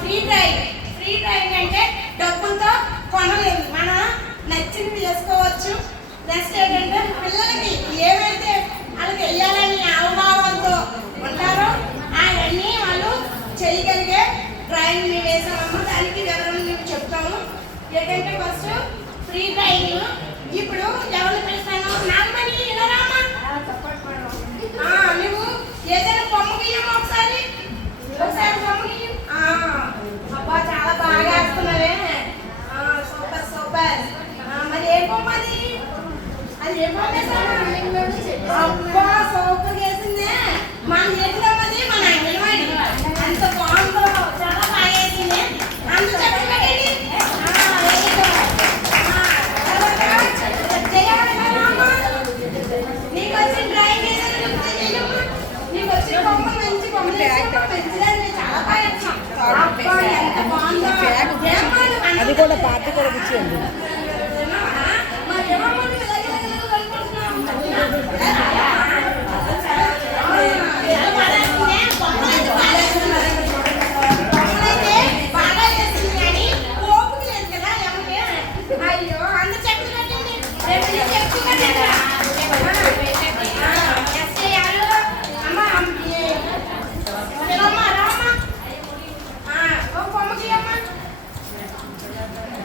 Free drive. Free drive అంటే డబ్బులతో కొనలేదు మనం నచ్చింది చేసుకోవచ్చు నెక్స్ట్ ఏంటంటే పిల్లలకి ఏంటంటే ఫస్ట్ ఫ్రీ డ్రైవింగ్ ఇప్పుడు ఎవరు పిలుస్తాను నాగమణి ఇలా నువ్వు ఏదైనా బొమ్మ గీయమ్మా ఒకసారి? ఒకసారి బొమ్మ గీయు. అబ్బా చాలా బాగా వేస్తున్నావే. Super super. మరి ఏ బొమ్మ అది? అది ఏ బొమ్మ అబ్బా సూపర్ వేసిందే మన చేతిలో అది కూడా పార్టీ కూడా ఇచ్చేయండి తిన్నావా? మరి ఏమమ్మా నువ్వు ఇలాగ ఇలాగ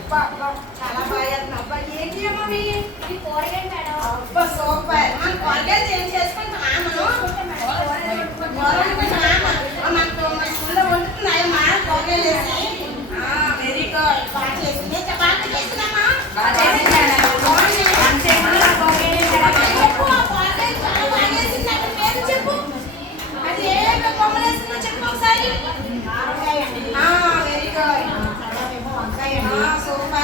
అబ్బా, అబ్బా, చాలా బాగా వేస్తున్నావు. అబ్బా, ఏం గీయమ్మా ఇవి? అబ్బా, సూపర్. మన కూరగాయలు మన వెరీ గుడ్. బాగా చేసింది. బాగా బాగా. అది ఏ చెప్పు ఒకసారి. ఆ, వెరీ గుడ్. ఆ,